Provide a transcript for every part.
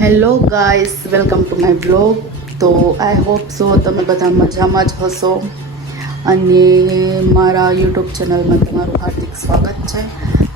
Hello guys, welcome to my blog. તો I hope so તમે બધા મજામાં જ હશો. અને મારા યુટ્યુબ ચેનલમાં તમારું હાર્દિક સ્વાગત છે.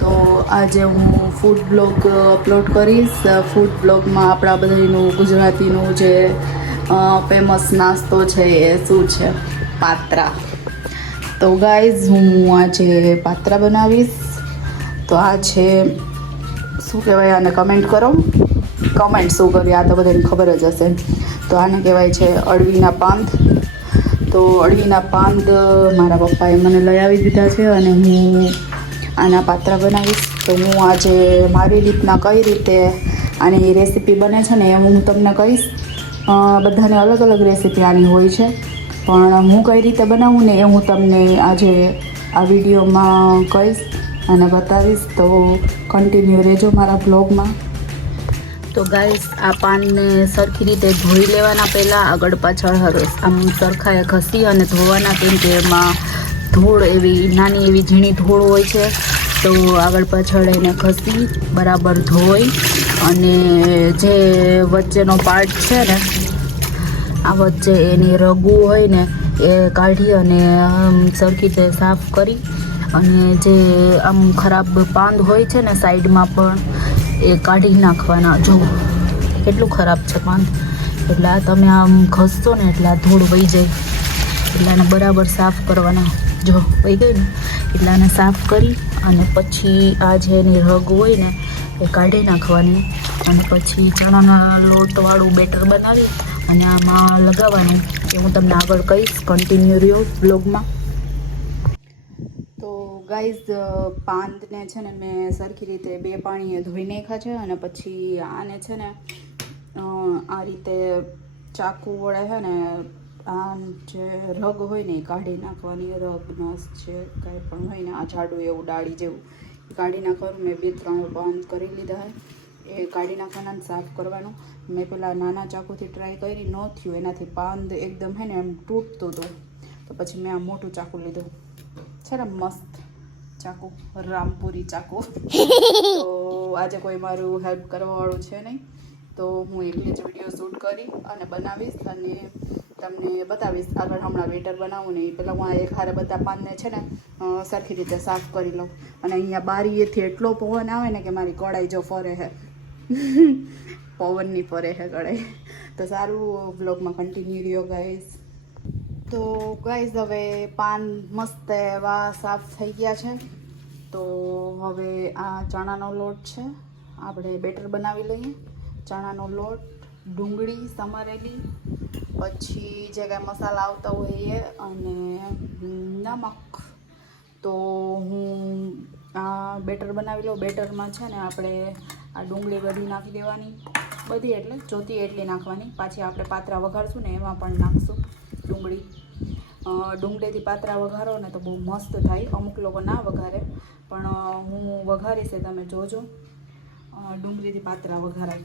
તો આજે હું ફૂડ બ્લોગ અપલોડ કરીશ. ફૂડ બ્લોગમાં આપણા બધાનું ગુજરાતીનું જે ફેમસ નાસ્તો છે એ શું છે? પાત્રા. તો ગાઈઝ હું આજે પાત્રા બનાવીશ. તો આ છે, શું કહેવાય આને કમેન્ટ કરો. કમેન્ટ શું કર્યું? આ તો બધાને ખબર જ હશે. તો આને કહેવાય છે અળવીના પાંદ. તો અળવીના પાંદ મારા પપ્પાએ મને લઈ આવી દીધા છે અને હું આના પાત્રા બનાવીશ. તો હું આજે મારી રીતના કઈ રીતે આની રેસીપી બને છે ને એ હું તમને કહીશ. બધાને અલગ અલગ રેસીપી આની હોય છે. પણ હું કઈ રીતે બનાવું ને એ હું તમને આજે આ વિડીયોમાં કહીશ અને બતાવીશ. તો કન્ટિન્યુ રહેજો મારા બ્લોગમાં તો ગાઈસ આ પાનને સરખી રીતે ધોઈ લેવાના પહેલાં, આગળ પાછળ હવે આમ સરખાએ ઘસી અને ધોવાના કેમ કે એમાં ધૂળ એવી, નાની એવી ઝીણી ધૂળ હોય છે. તો આગળ પાછળ એને ઘસી, બરાબર ધોઈ અને જે વચ્ચેનો પાર્ટ છે ને, આ વચ્ચે એની રગુ હોય ને, એ કાઢી અને સરખી રીતે સાફ કરી અને જે આમ ખરાબ પાંદ હોય છે ને સાઈડમાં પણ એ કાઢી નાખવાના. જો કેટલું ખરાબ છે પાંદ એટલે આ તમે આમ ઘસશો ને એટલે આ ધૂળ વહી જાય. એટલે આને બરાબર સાફ કરવાના. જો વહી ગઈ ને, એટલે આને સાફ કરી અને પછી આ જે એની રગ હોય ને, એ કાઢી નાખવાની. અને પછી ચણાના લોટવાળું બેટર બનાવી અને આમાં લગાવવાનું. એ હું તમને આગળ કહીશ કન્ટિન્યુ રહ્યો બ્લોગમાં ગાઈઝ પાંદને છે ને મેં સરખી રીતે બે પાણીએ ધોઈ નાખ્યા છે અને પછી આને છે ને આ રીતે ચાકુ વડે છે ને આ જે રગ હોય ને એ કાઢી નાખવાની, રગ, નસ છે કાંઈ પણ હોય ને, આ જાડું એવું ડાળી જેવું, એ કાઢી નાખવાનું. મેં બે ત્રણ બંધ કરી લીધા હોય એ કાઢી નાખવાના સાફ કરવાનું. મેં પેલા નાના ચાકુથી ટ્રાય કરી, ન થયું. એનાથી પાંદ એકદમ હે ને એમ તૂટતું હતું. તો પછી મેં આ મોટું ચાકુ લીધું. છે ને મસ્ત. ચાકુ રામપુરી ચાકુ. તો આજે કોઈ મારું હેલ્પ કરવાવાળું છે નહીં. તો હું એકલી જ વીડિયો શૂટ કરી અને બનાવીશ અને તમને બતાવીશ. આગળ હમણાં વેટર બનાવું ને એ પહેલાં હું એક હારે બધા પાનને છે ને સરખી રીતે સાફ કરી લઉં. અને અહીંયા બારીએથી એટલો પવન આવે ને કે મારી કડાઈ જો ફરે છે પવનની ફરે છે કડાઈ તો સારું બ્લોગમાં કન્ટિન્યુ રહ્યો ગાઈઝ તો ગાઈઝ હવે પાન મસ્ત એવા સાફ થઈ ગયા છે. તો હવે આ ચણાનો લોટ છે. આપણે બેટર બનાવી લઈએ. ચણાનો લોટ, ડુંગળી સમારેલી, પછી જે કાંઈ મસાલા આવતા હોય એ અને નમક. તો હું આ બેટર બનાવી લઉં. બેટરમાં છે ને આપણે આ ડુંગળી બધી નાખી દેવાની. બધી એટલે જોતી એટલી નાખવાની. પાછી આપણે પાત્રા વઘારશું ને એમાં પણ નાખશું. ડુંગળી. ડુંગળીથી પાત્રા વઘારો ને તો બહુ મસ્ત થાય અમુક લોકો ના વઘારે, પણ હું વઘારીશ તમે જોજો. ડુંગળીથી પાત્રા વઘારાય.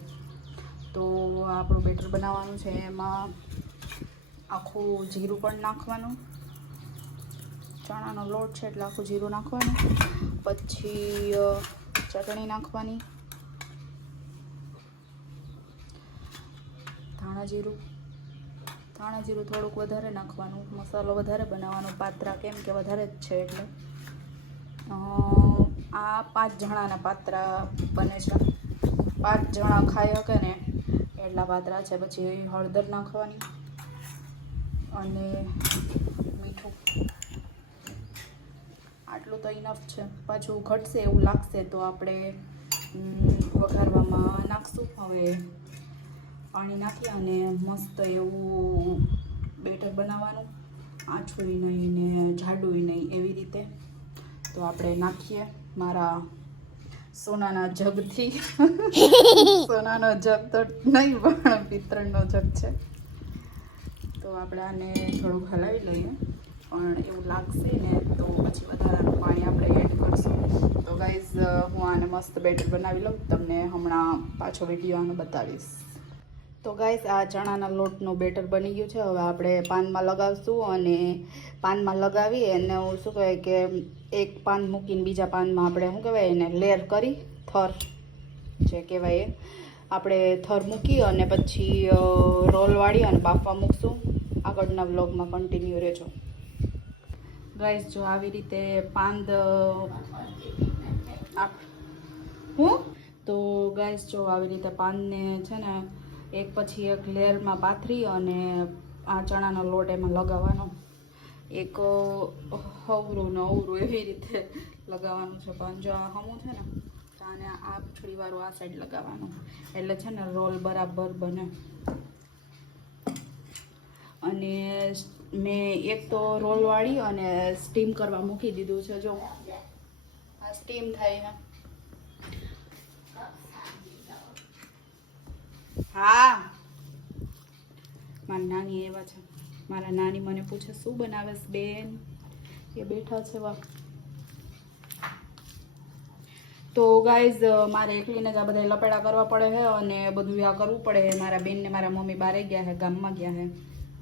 તો આપણું બેટર બનાવવાનું છે એમાં આખું જીરું પણ નાખવાનું. ચણાનો લોટ છે એટલે આખું જીરું નાખવાનું. પછી ચટણી નાખવાની. ધાણા જીરું. ધાણા જીરું થોડુંક વધારે નાખવાનું, મસાલો વધારે બનાવવાનો, પાત્રા કેમ કે વધારે જ છે એટલે. આ પાંચ જણાના પાત્રા બને છે. પાંચ જણા ખાઈ શકે ને એટલા પાત્રા છે. પછી હળદર નાખવાની અને મીઠું. આટલું તો ઇનફ છે. પાછું ઘટશે એવું લાગશે તો આપણે વઘારવામાં નાખશું. હવે પાણી નાખી અને મસ્ત એવું બેટર બનાવવાનું. આછું નહીં ને જાડું નહીં એવી રીતે. તો આપણે નાખીએ મારા સોનાના જગથી. સોનાનો જગ તો નહીં પણ પિત્તળનો જગ છે. તો આપણે આને થોડુંક હલાવી લઈએ. પણ એવું લાગશે ને તો પછી વધારાનું પાણી આપણે એડ કરશું. તો ગાઈઝ હું આને મસ્ત બેટર બનાવી લઉં. તમને હમણાં પાછો વીડિયો આનો બતાવીશ. તો ગાઈસ આ ચણાના લોટનું બેટર બની ગયું છે. હવે આપણે પાનમાં લગાવશું અને પાનમાં લગાવી એને હું શું કહેવાય કે એક પાન મૂકીને બીજા પાનમાં આપણે શું કહેવાય, એને લેર કરી, થર જે કહેવાય એ. આપણે થર મૂકી અને પછી રોલ વાળી અને બાફવા મૂકશું. આગળના વ્લોગમાં કન્ટિન્યુ રહેજો. ગાઈસ જો આવી રીતે પાંદ હું? તો ગાઈસ જો આવી રીતે પાનને છે ને એક પછી એક લેયરમાં પાથરી અને આ ચણાનો લોટ એમાં લગાવવાનો. એક હવરું ને અવરું એવી રીતે લગાવવાનું છે. પણ જો આ હમું છે ને, તો આને આ વાળું આ સાઈડ લગાવવાનું. એટલે છે ને રોલ બરાબર બને. અને મેં એક તો રોલ વાળી અને સ્ટીમ કરવા મૂકી દીધું છે. જો આ સ્ટીમ થાય છે હા. મારા નાની એવા છે. મારા નાની મને પૂછે, શું બનાવેશ બેન? એ બેઠા છે વાહ તો ગાઈઝ મારે એકલીને જ આ બધા લપેડા કરવા પડે છે અને બધું આ કરવું પડે છે મારા બેનને મારા મમ્મી બારે ગયા છે ગામમાં ગયા છે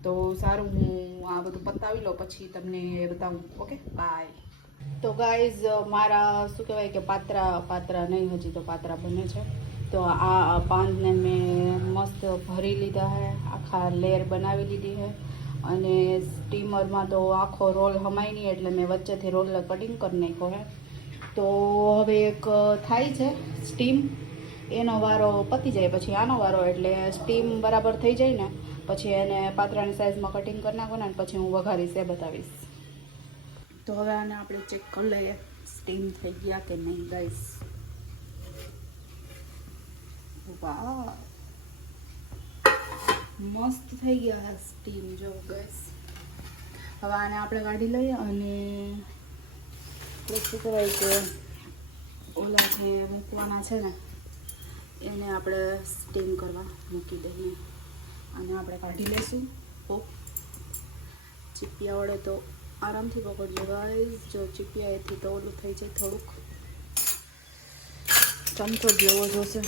તો સારું, હું આ બધું પતાવી લઉં, પછી તમને બતાવું. ઓકે બાય તો ગાઈઝ મારા, શું કહેવાય કે પાત્રા પાત્રા નહીં, હજી તો પાત્રા બને છે. તો આ પાંદને મેં મસ્ત ભરી લીધા હે, આખા લેયર બનાવી લીધી છે અને સ્ટીમરમાં તો આખો રોલ હમાય નહીં, એટલે મેં વચ્ચેથી રોલ કટિંગ કરી નાખ્યો હે. તો હવે એક થાય છે સ્ટીમ એનો વારો પતી જાય પછી આનો વારો, એટલે સ્ટીમ બરાબર થઈ જાય ને, પછી એને પાત્રાની સાઇઝમાં કટિંગ કરી નાખવાના અને પછી હું વઘારીશ, એ બતાવીશ. તો હવે આને આપણે ચેક કરી લઈએ. સ્ટીમ થઈ ગયા કે નહીં ગાઈસ વાહ મસ્ત થઈ ગયા સ્ટીમ જો ગાઈસ હવે આને આપણે કાઢી લઈએ અને શું કહેવાય કે ઓલા જે મૂકવાના છે ને, એને આપણે સ્ટીમ કરવા મૂકી દઈએ. અને આપણે કાઢી લઈશું. ચીપિયા વડે તો આરામથી પકડજો ગાઈઝ જો ચીપિયા એથી તો ઓલું થઈ જાય થોડુંક. ચમચો જેવો જોશે.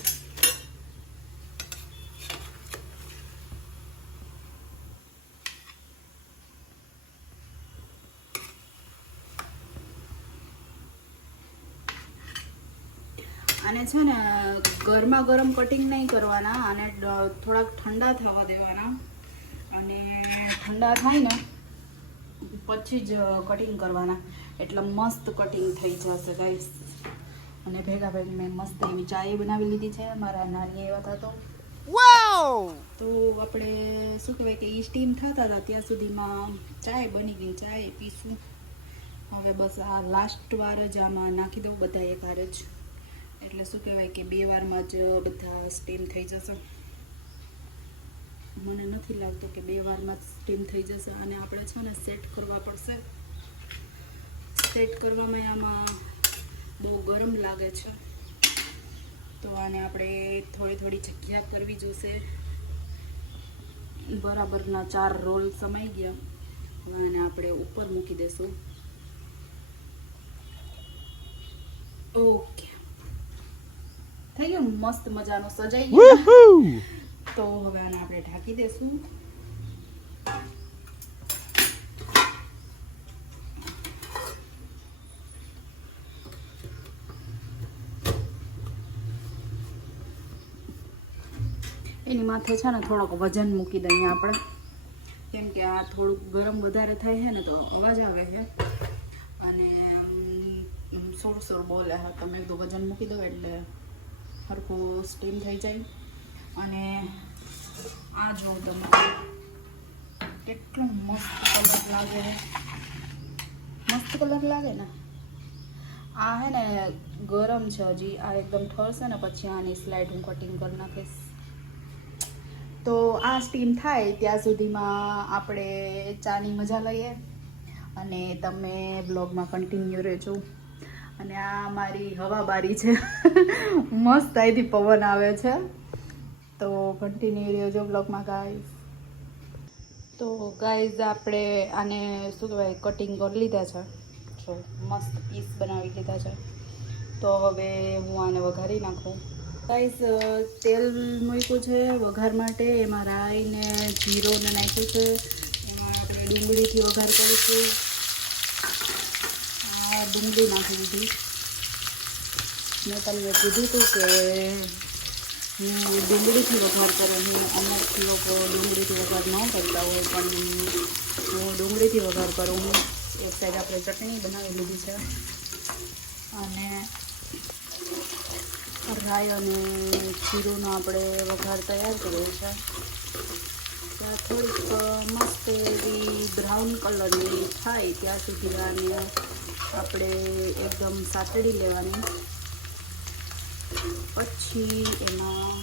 આને છે ને ગરમા ગરમ કટિંગ નહીં કરવાના, અને થોડાક ઠંડા થવા દેવાના. અને ઠંડા થાય ને પછી જ કટિંગ કરવાના. એટલે મસ્ત કટિંગ થઈ જશે ગાઈસ અને ભેગા ભેગી મેં મસ્ત એવી ચાય બનાવી લીધી છે મારા નાની એવા હતા. તો તો આપણે શું કહેવાય કે એ સ્ટીમ થતા હતા ત્યાં સુધીમાં ચાય બની ગઈ ચાય પીશું. હવે બસ આ લાસ્ટ વાર જ આમાં નાખી દઉં બધા એક વાર જ. એટલે શું કહેવાય કે બે વારમાં જ બધા સ્ટીમ થઈ જશે. મને નથી લાગતું કે બે વારમાં સ્ટીમ થઈ જશે અને આપણે છે ને સેટ કરવા પડશે. સેટ કરવામાં આમાં બહુ ગરમ લાગે છે. તો આને આપણે થોડી થોડી જગ્યા કરવી જોશે. બરાબરના ચાર રોલ સમાઈ ગયા. હવે આને આપણે ઉપર મૂકી દેશું. ઓકે. થઈ ગયું? મસ્ત મજાનો સજાઈ ગયું. તો હવે આને આપણે ઢાંકી દેશું. એની માથે છે ને થોડોક વજન મૂકી દઈએ આપણે. કેમ કે આ થોડુંક ગરમ વધારે થાય છે ને તો અવાજ આવે છે. અને સોર સુર બોલે તમે એકદમ વજન મૂકી દો એટલે સરખું સ્ટીમ થઈ જાય. અને આ જો તમે કેટલો મસ્ત કલર લાગે મસ્ત કલર લાગે ને? આ હે ને ગરમ છે હજી. આ એકદમ ઠરશે ને પછી આની સ્લાઇડ હું કટિંગ કરી નાખીશ. તો આ સ્ટીમ થાય ત્યાં સુધીમાં આપણે ચાની મજા લઈએ અને તમે બ્લોગમાં કન્ટિન્યુ રહેજો. અને આ મારી હવાબારી છે. મસ્ત અહીંથી પવન આવે છે. તો કન્ટિન્યુ રહેજો બ્લોગમાં ગાઈઝ તો ગાઈઝ આપણે આને શું કહેવાય કટિંગ કરી લીધા છે. જો મસ્ત પીસ બનાવી લીધા છે. તો હવે હું આને વઘારી નાખું. ગાઈઝ તેલ મૂક્યું છે વઘાર માટે. એમાં રાઈ ને જીરો નાખ્યું છે. એમાં આપણે ડુંગળીથી વઘાર કરીશું. આ ડુંગળી નાખી દીધી. મેં તમને કીધું હતું કે ડુંગળીથી વઘાર કરું છું. અમુક લોકો ડુંગળીથી વઘાર ન કરતા હોય, પણ હું ડુંગળીથી વઘાર કરું હું એક સાઈડ આપણે ચટણી બનાવી લીધી છે. અને રાઈ અને જીરુંનો આપણે વઘાર તૈયાર કર્યો છે. ત્યાં થોડીક મસ્ત એવી બ્રાઉન કલરની થાય ત્યાં સુધી આને આપણે એકદમ સાતડી લેવાની. પછી એમાં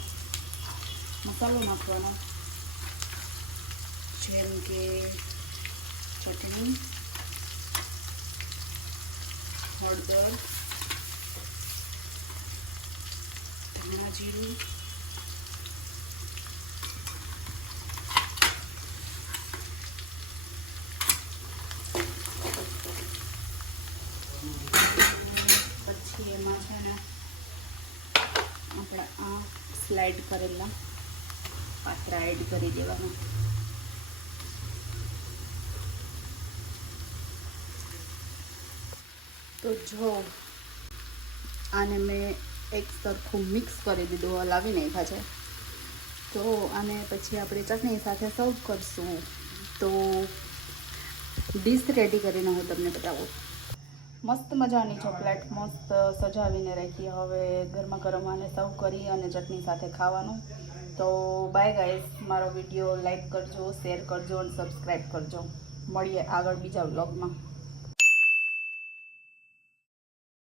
મસાલો નાખવાનો. જેમ કે ચટણી હળદર ધાણા જીરું પછી એમાં છે ને આપણે આ સ્લાઇડ કરેલા પાત્રા એડ કરી દેવાના. તો જો આને મેં એક સરખું મિક્સ કરી દીધું હલાવી નાખ્યા છે. તો આને પછી આપણે ચટણી સાથે સર્વ કરશું. તો ડીશ રેડી કરીને હું તમને બતાવું. મસ્ત મજાની ચોકલેટ મસ્ત સજાવીને રાખી. હવે ગરમા ગરમ આને સર્વ કરી અને ચટણી સાથે ખાવાનું. તો બાય ગાઈસ મારો વીડિયો લાઈક કરજો શેર કરજો અને સબસ્ક્રાઈબ કરજો. મળીએ આગળ બીજા વ્લોગમાં